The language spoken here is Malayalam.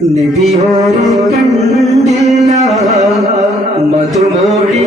നബിയോരെ കണ്ടില്ല. മധുമോഴി